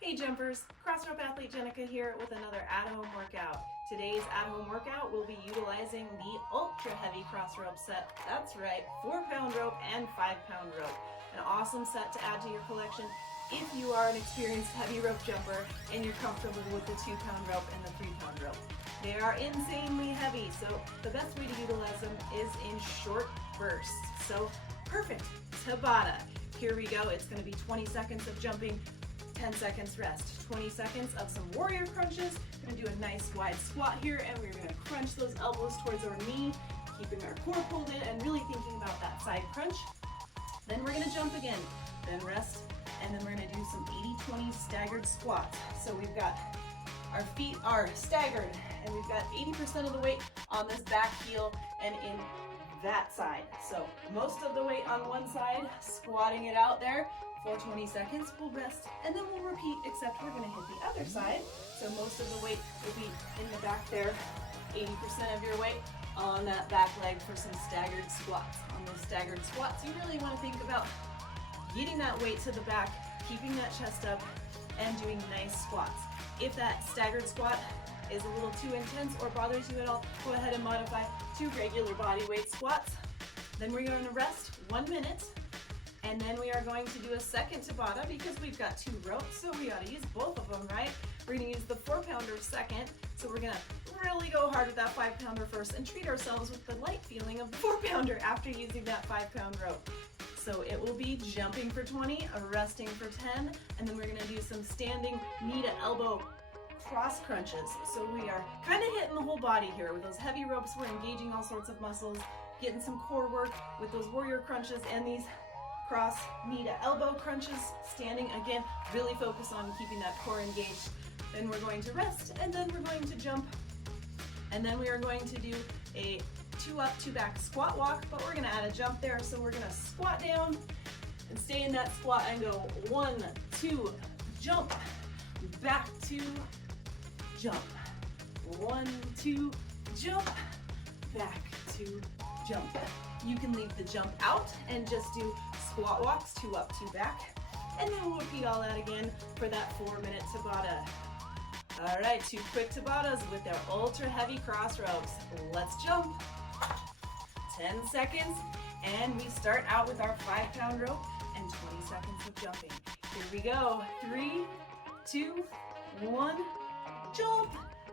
Hey jumpers, Crossrope athlete Jenica here with another at-home workout. Today's at-home workout will be utilizing the ultra heavy crossrope set. That's right, 4-pound rope and 5-pound rope. An awesome set to add to your collection if you are an experienced heavy rope jumper and you're comfortable with the 2-pound rope and the 3-pound rope. They are insanely heavy, so the best way to utilize them is in short bursts. So perfect, Tabata. Here we go, it's going to be 20 seconds of jumping, 10 seconds rest, 20 seconds of some warrior crunches. We're going to do a nice wide squat here, and we're going to crunch those elbows towards our knee, keeping our core pulled in and really thinking about that side crunch. Then we're going to jump again, then rest, and then we're going to do some 80-20 staggered squats. So we've got our feet are staggered, and we've got 80% of the weight on this back heel and in that side. So most of the weight on one side, squatting it out there for 20 seconds, we'll rest, and then we'll repeat, except we're gonna hit the other side. So most of the weight will be in the back there, 80% of your weight on that back leg for some staggered squats. On those staggered squats, you really wanna think about getting that weight to the back, keeping that chest up, and doing nice squats. If that staggered squat is a little too intense or bothers you at all, go ahead and modify to regular body weight squats. Then we're going to rest 1 minute, and then we are going to do a second Tabata because we've got 2 ropes, so we ought to use both of them, right? We're going to use the 4-pounder second, so we're going to really go hard with that 5-pounder first and treat ourselves with the light feeling of the 4-pounder after using that 5-pound rope. So it will be jumping for 20, resting for 10, and then we're going to do some standing knee to elbow cross crunches. So we are kind of hitting the whole body here. With those heavy ropes, we're engaging all sorts of muscles, getting some core work with those warrior crunches and these cross knee to elbow crunches. Standing, again, really focus on keeping that core engaged. Then we're going to rest, and then we're going to jump, and then we are going to do a 2 up, 2 back squat walk, but we're gonna add a jump there. So we're gonna squat down and stay in that squat and go 1, 2, jump, back 2, jump, 1, 2, jump, back 2, jump. You can leave the jump out and just do squat walks, 2 up, 2 back, and then we'll repeat all that again for that 4-minute Tabata. All right, 2 quick Tabatas with our ultra heavy cross ropes. Let's jump. 10 seconds, and we start out with our 5-pound rope and 20 seconds of jumping. Here we go. 3, 2, 1, jump.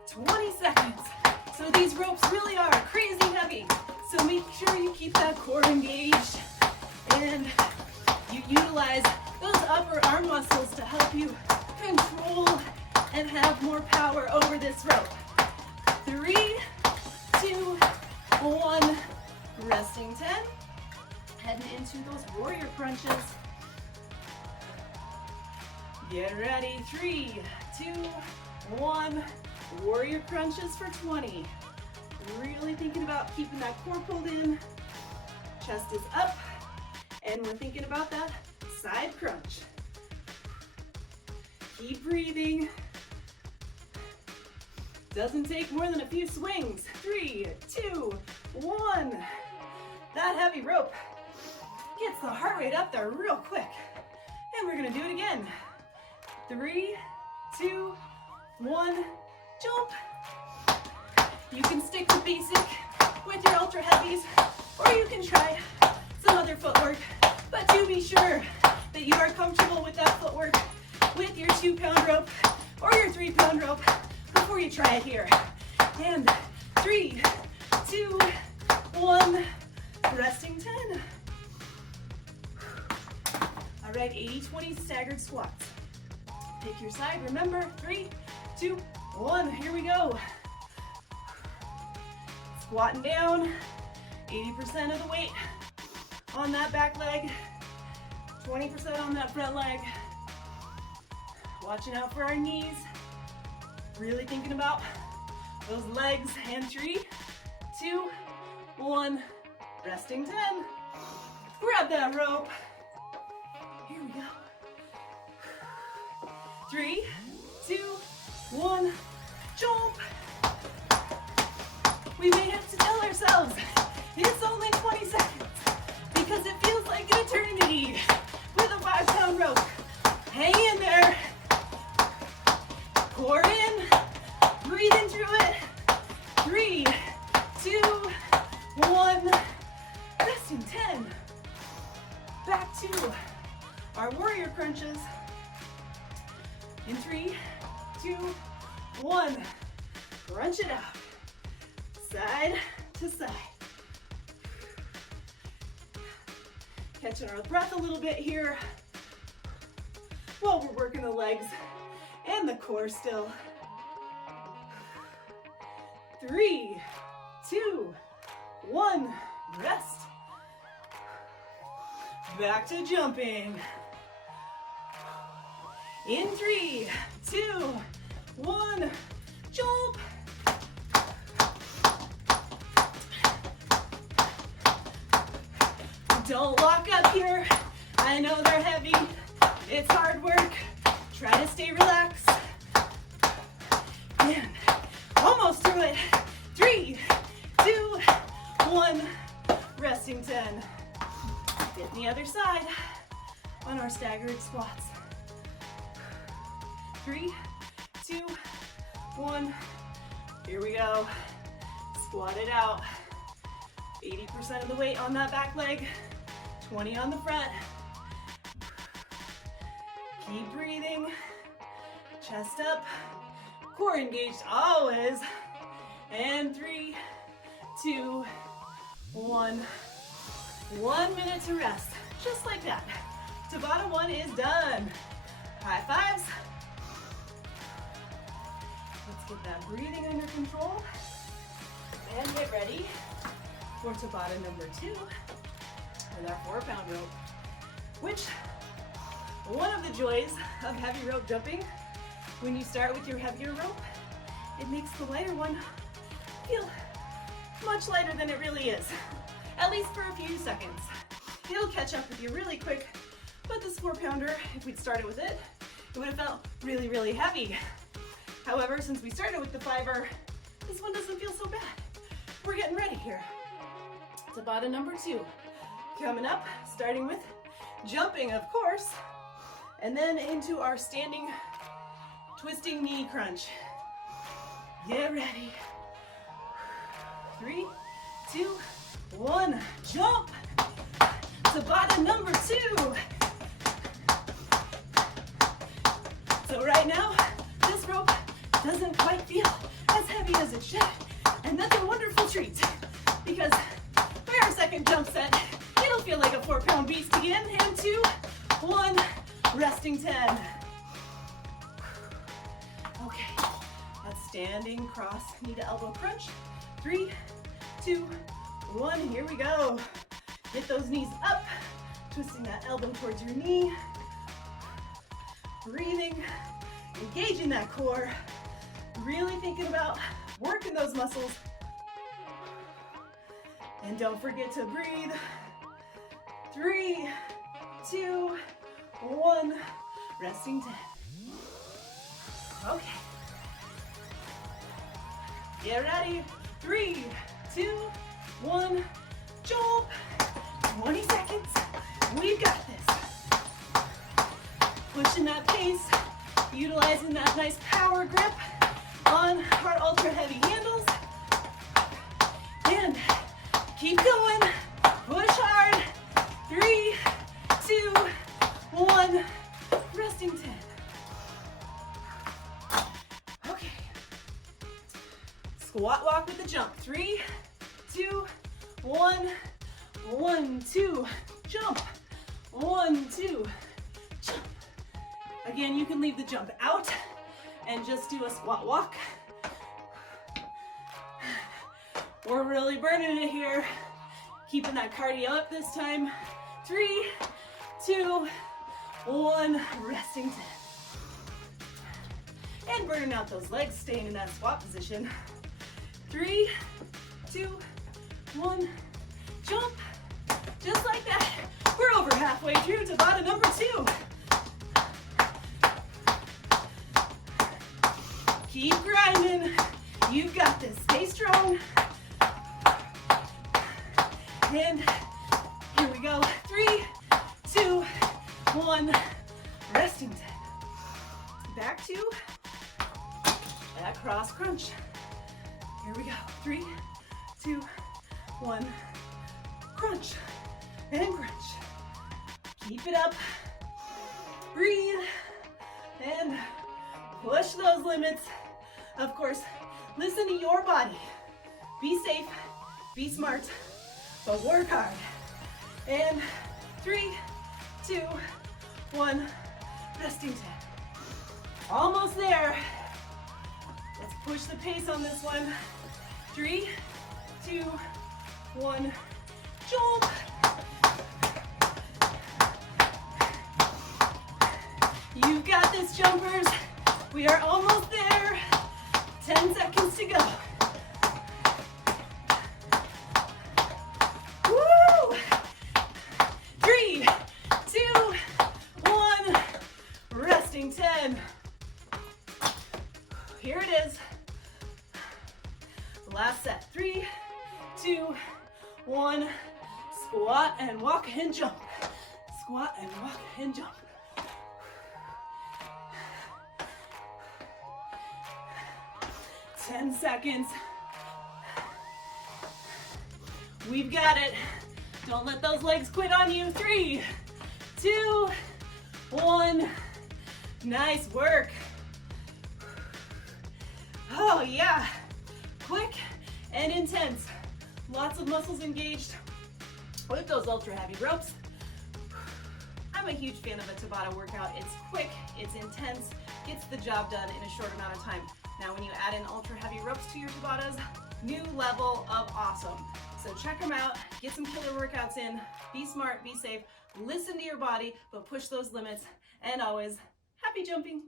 20 seconds. So these ropes really are crazy heavy. So make sure you keep that core engaged and you utilize those upper arm muscles to help you control and have more power over this rope. 3, 2, 1, resting 10, heading into those warrior crunches. Get ready, 3, 2, 1, warrior crunches for 20. Really thinking about keeping that core pulled in, chest is up, and we're thinking about that side crunch. Keep breathing. Doesn't take more than a few swings. 3, 2, 1. That heavy rope gets the heart rate up there real quick. And we're gonna do it again. 3, 2, 1, jump. You can stick to basic with your ultra heavies, or you can try some other footwork, but do be sure that you are comfortable with that footwork with your 2-pound rope or your 3-pound rope before you try it here. And 3, 2, 1, resting 10. All right, 80-20 staggered squats. Pick your side, remember, 3, 2, 1, here we go. Squatting down, 80% of the weight on that back leg, 20% on that front leg. Watching out for our knees, really thinking about those legs, and 3, 2, 1, resting 10. Grab that rope. Here we go. 3, 2, 1, jump. We may have to tell ourselves it's only 20 seconds because it feels like an eternity with a 5-pound rope. Hang in there. In 3, 2, 1. Crunch it out. Side to side. Catching our breath a little bit here while we're working the legs and the core still. 3, 2, 1. Rest. Back to jumping. In 3, 2, 1. Jump. Don't lock up here. I know they're heavy. It's hard work. Try to stay relaxed. And almost through it. 3, 2, 1. Resting 10. Get the other side on our staggered squats. 3, 2, 1. Here we go. Squat it out. 80% of the weight on that back leg. 20 on the front. Keep breathing. Chest up. Core engaged always. And 3, 2, 1. 1 minute to rest. Just like that. Tabata 1 is done. High fives. Let's get that breathing under control. And get ready for Tabata number 2 with our 4-pound rope. Which, one of the joys of heavy rope jumping, when you start with your heavier rope, it makes the lighter one feel much lighter than it really is. At least for a few seconds. It'll catch up with you really quick, but this 4-pounder, if we'd started with it, it would have felt really, really heavy. However, since we started with the 5er, this one doesn't feel so bad. We're getting ready here. Tabata number 2. Coming up, starting with jumping, of course, and then into our standing twisting knee crunch. Get ready. 3, 2, 1. Jump. Tabata number 2. So right now, this rope doesn't quite feel as heavy as it should. And that's a wonderful treat, because for our second jump set, it'll feel like a 4-pound beast again. And 2, 1, resting 10. Okay, that's standing cross knee to elbow crunch. 3, 2, 1, here we go. Get those knees up, twisting that elbow towards your knee. Breathing, engaging that core. Really thinking about working those muscles. And don't forget to breathe. 3, 2, 1, resting 10. Okay. Get ready. 3, 2, 1, jump. 20 seconds. We've got this. Pushing that pace, utilizing that nice power grip on our ultra heavy handles. And keep going. Push hard. 3, 2, 1. Resting 10. Okay. Squat walk with the jump. 3, 2, 1. 1, 2. Jump. 1, 2. Jump. Again, you can leave the jump out and just do a squat walk. We're really burning it here. Keeping that cardio up this time. 3, 2, 1, resting 10. And burning out those legs, staying in that squat position. 3, 2, 1, jump. Just like that. We're over halfway through Tabata number 2. Keep grinding. You've got this. Stay strong. And here we go. 3, 2, 1. Resting 10. Back to that cross crunch. Here we go. 3, 2, 1. Crunch and crunch. Keep it up. Breathe and Push those limits. Of course, listen to your body. Be safe, be smart, but work hard. And 3, 2, 1, resting 10. Almost there. Let's push the pace on this one. 3, 2, 1, jump. You've got this, jumpers. We are almost there. 10 seconds to go. Woo! 3, 2, 1, resting 10. Here it is. Last set. 3, 2, 1. Squat and walk and jump. Squat and walk and jump. Ten seconds. We've got it. Don't let those legs quit on you. 3, 2, 1. Nice work. Oh yeah. Quick and intense. Lots of muscles engaged with those ultra heavy ropes. I'm a huge fan of a Tabata workout. It's quick, it's intense, gets the job done in a short amount of time. Now when you add in ultra heavy ropes to your Tabatas, new level of awesome. So check them out, get some killer workouts in, be smart, be safe, listen to your body, but push those limits, and always happy jumping.